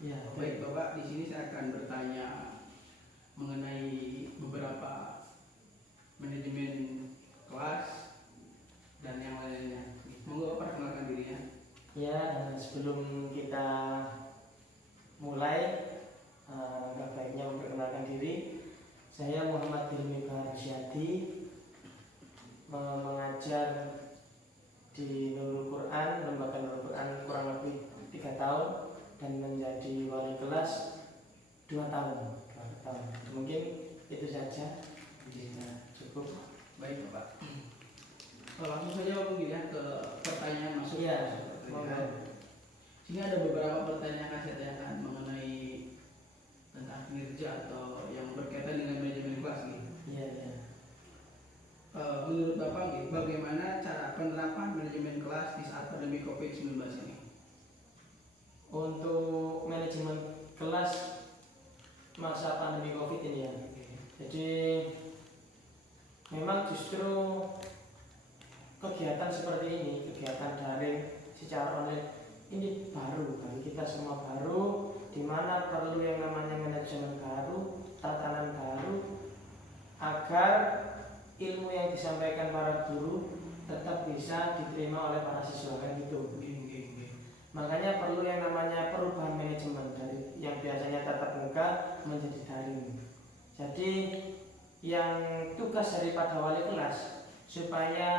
Ya, Baik Bapak, di sini saya akan bertanya mengenai beberapa manajemen kelas dan yang lainnya. Monggo Bapak perkenalkan dirinya. ya, sebelum kita mulai, nggak baiknya memperkenalkan diri. Saya Muhammad Hilmi Baharusyadi, mengajar di Nurul Quran, lembaga Nurul Quran kurang lebih 3 tahun dan menjadi wali kelas 2 tahun. Mungkin itu saja. Cukup. Baik Bapak. Langsung saja mungkin ya ke pertanyaan masuk. Iya. Sini ada beberapa pertanyaan yang saya tanyakan mengenai tentang kinerja atau yang berkaitan dengan manajemen kelas gitu. Iya. Menurut Bapak gitu, bagaimana cara penerapan manajemen kelas di saat pandemi COVID-19 ini? Untuk manajemen kelas masa pandemi COVID ini ya. Jadi memang justru kegiatan seperti ini, kegiatan daring secara online ini baru bagi kita semua, baru, di mana perlu yang namanya manajemen baru, tatanan baru, agar ilmu yang disampaikan para guru tetap bisa diterima oleh para siswa kan gitu. Makanya perlu yang namanya perubahan manajemen dari yang biasanya tatap muka menjadi daring. Jadi yang tugas daripada wali kelas supaya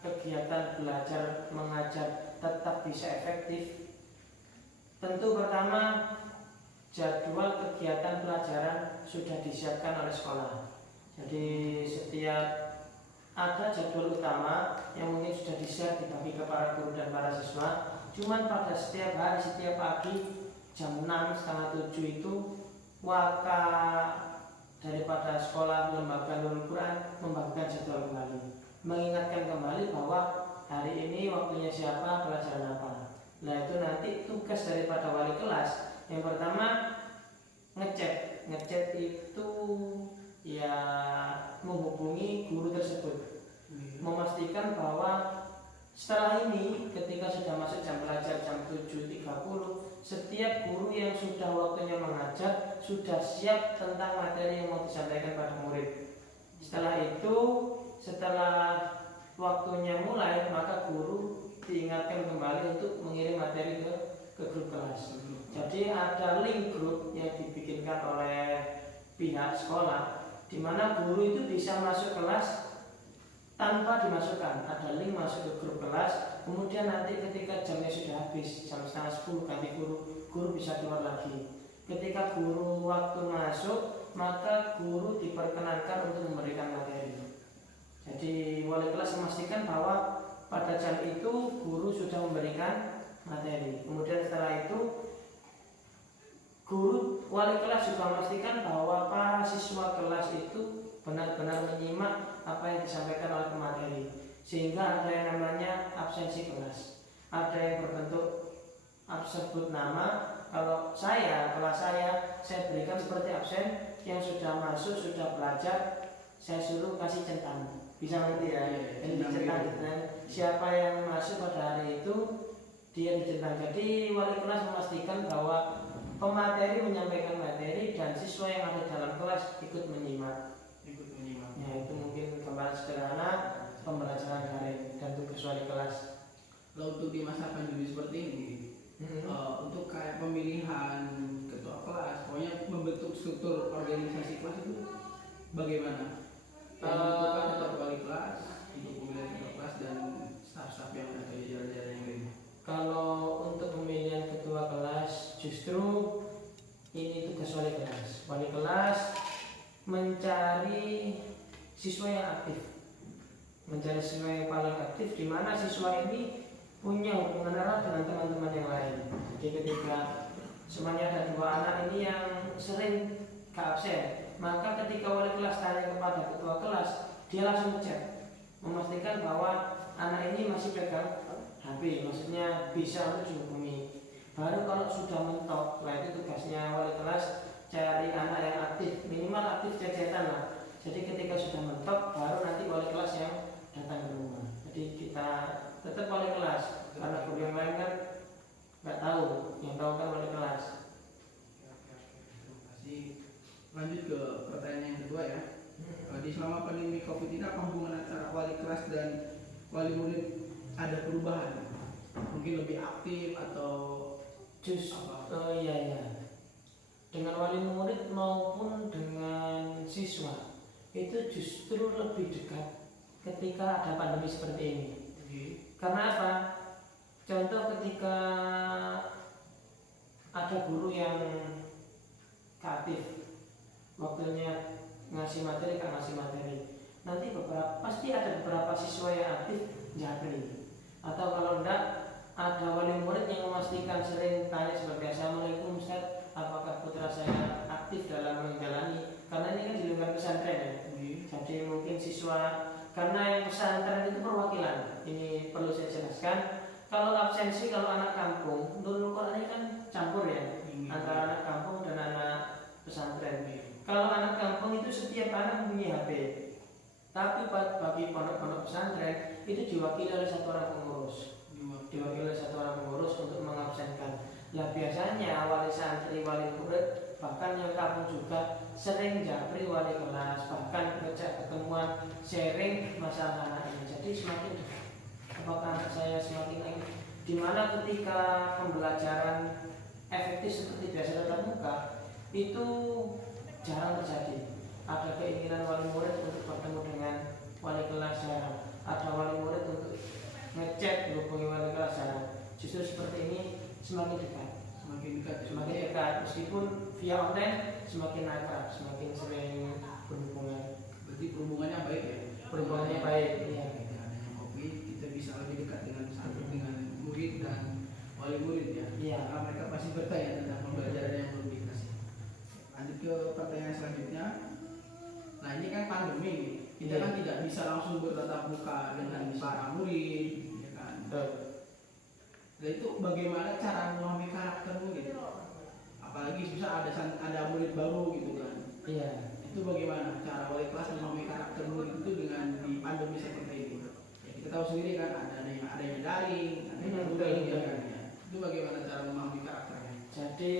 kegiatan belajar mengajar tetap bisa efektif, tentu pertama jadwal kegiatan pelajaran sudah disiapkan oleh sekolah. Jadi setiap ada jadwal utama yang mungkin sudah di-share dibagi ke para guru dan para siswa. Cuman pada setiap hari, setiap pagi jam 6, setengah 7 itu waka daripada sekolah lembaga Nurul Quran membagikan jadwal kembali, mengingatkan kembali bahwa hari ini waktunya siapa, pelajaran apa. Nah itu nanti tugas daripada wali kelas. Yang pertama ngecek itu ya menghubungi guru tersebut, memastikan bahwa setelah ini ketika sudah masuk jam belajar jam 7.30, setiap guru yang sudah waktunya mengajar sudah siap tentang materi yang mau disampaikan pada murid. Setelah itu, setelah waktunya mulai, maka guru diingatkan kembali untuk mengirim materi ke grup kelas. Jadi ada link grup yang dibikinkan oleh pihak sekolah, di mana guru itu bisa masuk kelas tanpa dimasukkan. Ada link masuk ke grup kelas, kemudian nanti ketika jamnya sudah habis, jam setengah 10 ganti guru bisa keluar lagi. Ketika guru waktu masuk, maka guru diperkenankan untuk memberikan materi. Jadi wali kelas memastikan bahwa pada jam itu guru sudah memberikan materi. Kemudian setelah itu guru wali kelas juga memastikan bahwa para siswa kelas itu benar-benar menyimak apa yang disampaikan oleh pemateri, sehingga ada yang namanya absensi kelas. Ada yang berbentuk sebut nama. Kalau kelas saya berikan seperti absen yang sudah masuk, sudah belajar, saya suruh kasih centang. Bisa nanti ya, dicentang. Siapa yang masuk pada hari itu dia dicentang. Jadi wali kelas memastikan bahwa pemateri menyampaikan materi dan siswa yang ada dalam kelas ikut menyimak. Ya, itu mungkin gambaran sederhana pembelajaran daring dan tugas wali kelas. Lalu untuk di masa pandemi seperti ini, untuk kayak pemilihan ketua kelas, pokoknya membentuk struktur organisasi kelas itu bagaimana? Yang menentukan ketua wali kelas, untuk pemilihan ketua kelas dan staf-staf yang ada di jalan-jalan yang lain. Kalau untuk pemilihan ketua kelas, justru ini tugas wali kelas. Wali kelas mencari siswa yang aktif, mencari siswa yang paling aktif, di mana siswa ini punya hubungan erat dengan teman-teman yang lain. Jadi ketika semuanya ada 2 anak ini yang sering ke absen, maka ketika wali kelas tanya kepada ketua kelas, dia langsung cek, memastikan bahwa anak ini masih pegang HP, maksudnya bisa untuk dihubungi. Baru kalau sudah mentok, itu tugasnya wali kelas cari anak yang aktif, minimal aktif cecetan lah. Jadi ketika sudah mentok, baru nanti wali kelas yang datang ke rumah. Jadi kita tetap wali kelas, karena guru yang lain kan nggak tahu, yang tahu kan wali kelas. dan wali murid ada perubahan, mungkin lebih aktif atau iya, dengan wali murid maupun dengan siswa itu justru lebih dekat ketika ada pandemi seperti ini. Karena apa? Contoh ketika ada guru yang kreatif, waktunya ngasih materi, nanti pasti ada beberapa siswa yang aktif japri, atau kalau enggak ada wali murid yang memastikan sering tanya seperti Assalamualaikum Ustaz, apakah putra saya aktif dalam menjalani, karena ini kan di lingkungan pesantren ya. Jadi mungkin siswa, karena yang pesantren itu perwakilan, ini perlu saya jelaskan. Kalau absensi, kalau anak kampung, Nurul Quran ini kan campur ya, antara anak kampung dan anak pesantren. Kalau anak kampung itu setiap anak mempunyai HP, tapi bagi pondok-pondok pesantren itu diwakili oleh satu orang pengurus, untuk mengabsenkan. Nah biasanya wali santri, wali murid, bahkan yang kampung juga sering japri wali kelas, bahkan ngejak ketemuan, sharing masalah anak ini. Jadi semakin dekat. Apakah anak saya semakin lagi? Dimana ketika pembelajaran efektif seperti biasa tatap muka itu jarang terjadi. Ada keinginan wali murid untuk bertemu dengan wali kelas jarang. Ada wali murid untuk ngecek hubungi wali kelas jarang. Justru seperti ini semakin dekat, meskipun via online semakin akrab, semakin sering berhubungan. Berarti perhubungannya baik ya? Perhubungannya baik. Iya. Adanya COVID, kita bisa lebih dekat dengan murid dan wali murid ya. Iya. Karena mereka pasti bertanya tentang pembelajaran yang belum dikasih. Lanjut ke pertanyaan selanjutnya. Nah ini kan pandemi, kita kan tidak bisa langsung bertatap muka dengan para murid, ya kan? Nah itu bagaimana cara memahami karakter murid? Apalagi bisa ada murid baru gitu kan? Iya. Itu bagaimana cara wali kelas memahami karakter murid itu dengan di pandemi seperti ini? Ya, kita tahu sendiri kan ada yang daring, ada yang luring ya kan? Ya. Itu bagaimana cara memahami karakternya? Jadi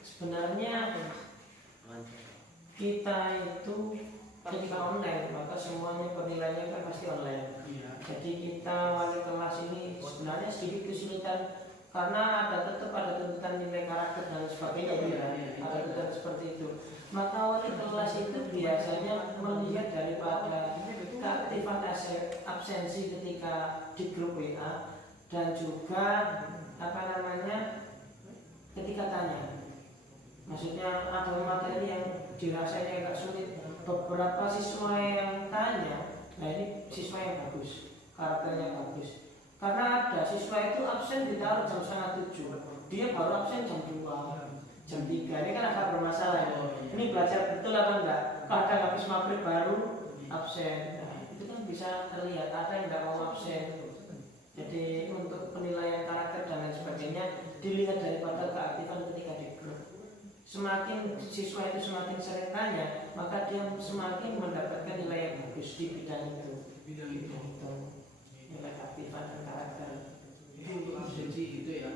sebenarnya kita itu ketika online maka semuanya penilaiannya kan pasti online. Iya. Jadi kita wali kelas ini sebenarnya sedikit kesulitan karena tetap ada tuntutan nilai karakter dan sebagainya. Ada tuntutan seperti itu. Maka wali kelas itu biasanya melihat daripada keaktifan absensi ketika di grup WA dan juga ketika tanya. Maksudnya ada materi yang dirasanya agak sulit, beberapa siswa yang tanya, nah ini siswa yang bagus, karakternya bagus. Karena ada siswa itu absen ditaruh jam 6:30, dia baru absen jam 2, jam 3, ini kan agak bermasalah ya. Ini belajar betul apa enggak? Kadang habis maghrib baru absen, nah, itu kan bisa terlihat ada yang enggak mau absen. Jadi untuk penilaian karakter dan lain sebagainya dilihat daripada keaktifan ketika di grup. Semakin siswa itu semakin sering tanya, maka dia semakin mendapatkan nilai yang bagus di bidang itu. Nilai keaktifan dan karakter. Itu absensi itu ya.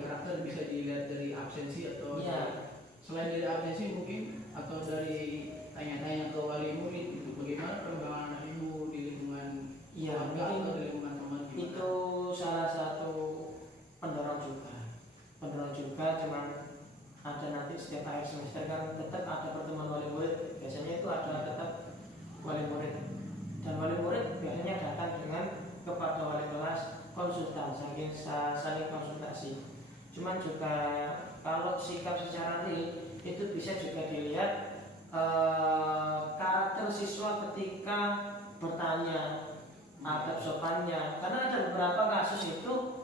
Karakter bisa dilihat dari absensi atau selain dari absensi mungkin atau dari tanya-tanya ke wali murid itu bagaimana perkembangan anak ibu di lingkungan keluarga atau di lingkungan teman. Itu salah satu pendorong juga, cuman ada nanti setiap akhir semester kan tetap ada pertemuan wali murid, biasanya itu ada tetap wali murid, dan wali murid biasanya datang dengan kepada wali kelas konsultan, saling konsultasi. Cuman juga kalau sikap secara real itu bisa juga dilihat karakter siswa ketika bertanya, adab sopannya, karena ada beberapa kasus itu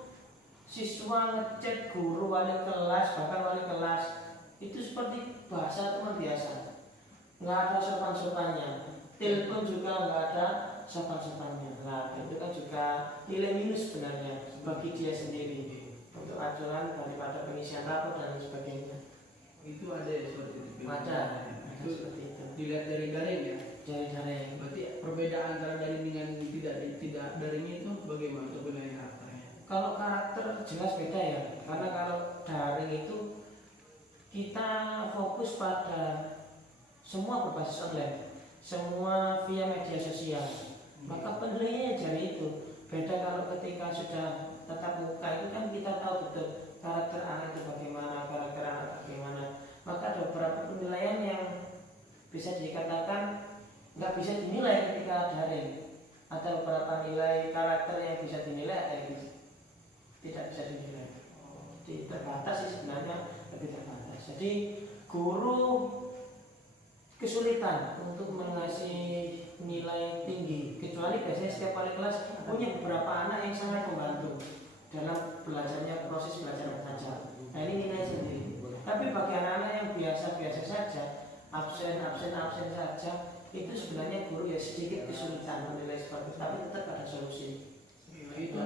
siswa ngecek guru wali kelas, bahkan wali kelas itu seperti bahasa teman biasa, nggak ada sopan-sopannya, telepon juga nggak ada sopan-sopannya. Nah itu kan juga nilai minus sebenarnya bagi dia sendiri untuk acuan daripada pengisian rapor dan sebagainya. Itu ada ya seperti itu. Ada itu seperti itu. Dilihat dari daring ya. Dari daring. Berarti perbedaan antara daring dengan tidak daring itu bagaimana untuk penilaian karakternya? Kalau karakter jelas beda ya, karena kalau daring itu kita fokus pada semua berbasis online, semua via media sosial, maka penilaiannya bisa dikatakan nggak bisa dinilai ketika daring. Ada beberapa nilai karakter yang bisa dinilai, ada yang tidak bisa dinilai. Jadi terbatas sih sebenarnya, lebih terbatas. Jadi guru kesulitan untuk mengasih nilai tinggi, kecuali biasanya setiap wali kelas punya beberapa anak yang sangat membantu dalam belajarnya, proses belajar mengajar. Nah ini nilai sendiri. Tapi bagi anak-anak yang biasa-biasa saja, absen saja, itu sebenarnya guru ya sedikit kesulitan menilai seperti itu, tapi tetap ada solusi. Itu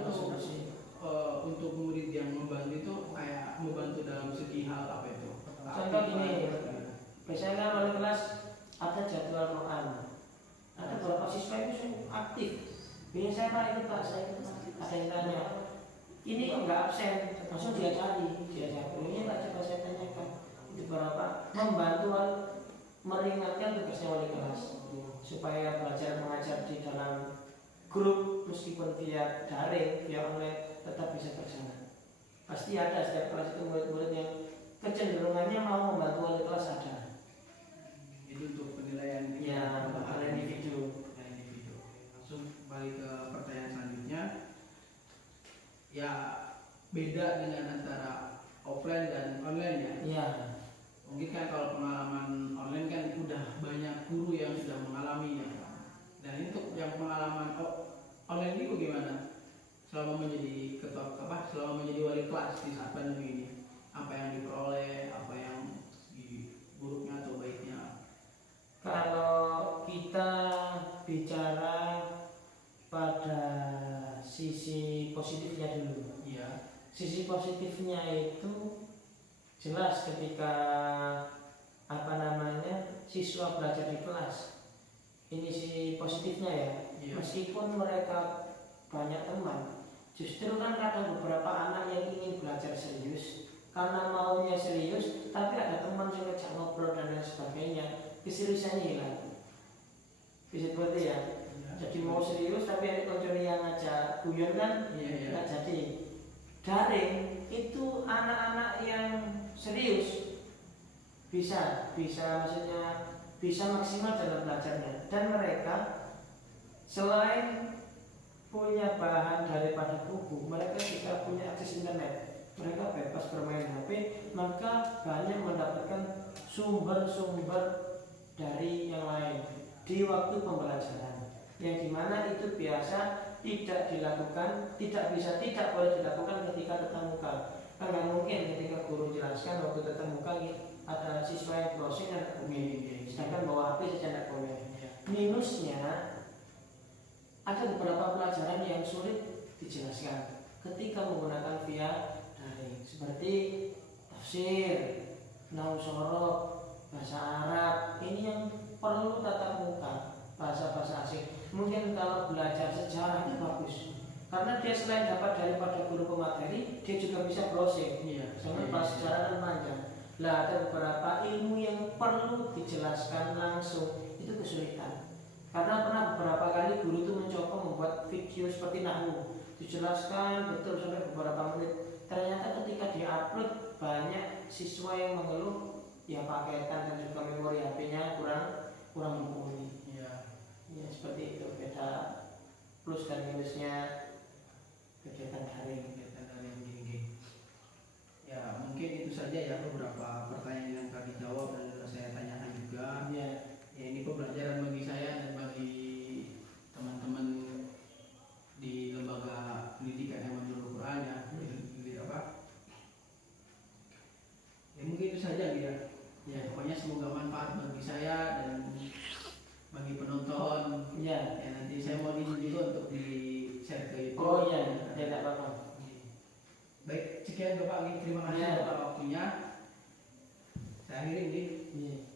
untuk murid yang membantu itu kayak membantu dalam segi hal apa itu? Contoh gini, biasanya kan wali kelas ada jadwal Quran, ada beberapa siswa itu aktif. Biasanya saya Pak ikut Pak, saya ikut Pak. Ada yang tanya, ini kok nggak absen? Langsung dia cari. Ini tak coba saya tanyakan. Itu beberapa membantu meringankan tugasnya wali kelas supaya belajar mengajar di dalam grup meskipun via daring, via online tetap bisa terjalan. Pasti ada setiap kelas itu murid-murid yang kecenderungannya mau membantu wali kelas ada. Itu untuk penilaian Ya, penilaian individu. Langsung balik ke pertanyaan selanjutnya. Ya beda dengan antara offline dan online ya. Iya. Mungkin kan kalau pengalaman online kan udah banyak guru yang sudah mengalaminya. Dan untuk yang pengalaman online ini bagaimana? Selama menjadi selama menjadi wali kelas di saat pandemi ini, apa yang diperoleh, apa yang buruknya atau baiknya? Kalau kita bicara pada sisi positifnya dulu. Iya. Sisi positifnya itu jelas ketika siswa belajar di kelas. Ini sisi positifnya ya. Iya. Meskipun mereka banyak teman, justru kan ada beberapa anak yang ingin belajar serius karena maunya serius, tapi ada teman yang ngajak ngobrol dan lain sebagainya, keseriusannya hilang. Bisa seperti ya. Jadi mau serius tapi ada konjuri yang ngajak guyon kan, nggak jadi. Daring itu anak-anak yang serius bisa maksudnya bisa maksimal dalam belajarnya, dan mereka selain punya bahan daripada buku, mereka juga punya akses internet. Mereka bebas bermain HP, maka banyak mendapatkan sumber-sumber dari yang lain di waktu pembelajaran, yang dimana itu biasa tidak dilakukan, tidak boleh dilakukan ketika tatap muka. Karena mungkin ketika guru jelaskan waktu tatap muka ada siswa yang browsing dan boleh, sedangkan bawa HP saja tidak boleh. Minusnya ada beberapa pelajaran yang sulit dijelaskan ketika menggunakan via daring, seperti tafsir, nahwu sorof, bahasa Arab. Ini yang perlu tatap muka, bahasa-bahasa asing. Mungkin kalau belajar sejarah itu bagus, karena dia selain dapat daripada guru pemateri, dia juga bisa browsing. Jangan bahas sejarah dan panjang. Lah ada beberapa ilmu yang perlu dijelaskan langsung, itu kesulitan. Karena pernah beberapa kali guru itu mencoba membuat video seperti nahwu, dijelaskan betul sampai beberapa menit. Ternyata ketika diupload, banyak siswa yang mengeluh, ya paketan dan juga memori HP-nya kurang mumpuni. Ya seperti itu, beda plus dan minusnya kegiatan daring gini. Ya mungkin itu saja ya beberapa pertanyaan yang tadi jawab dan sudah saya tanyakan juga. Ya ini pembelajaran bagi saya dan bagi teman-teman di lembaga pendidikan yang menurut Quran ya. Ya mungkin itu saja ya. Ya pokoknya semoga manfaat bagi saya dan bagi penonton. Ya nanti saya mau izin juga untuk di share ke YouTube. Oh iya, ya tidak apa-apa. Baik, sekian Bapak, terima kasih Bapak waktunya. Saya akhiri ini.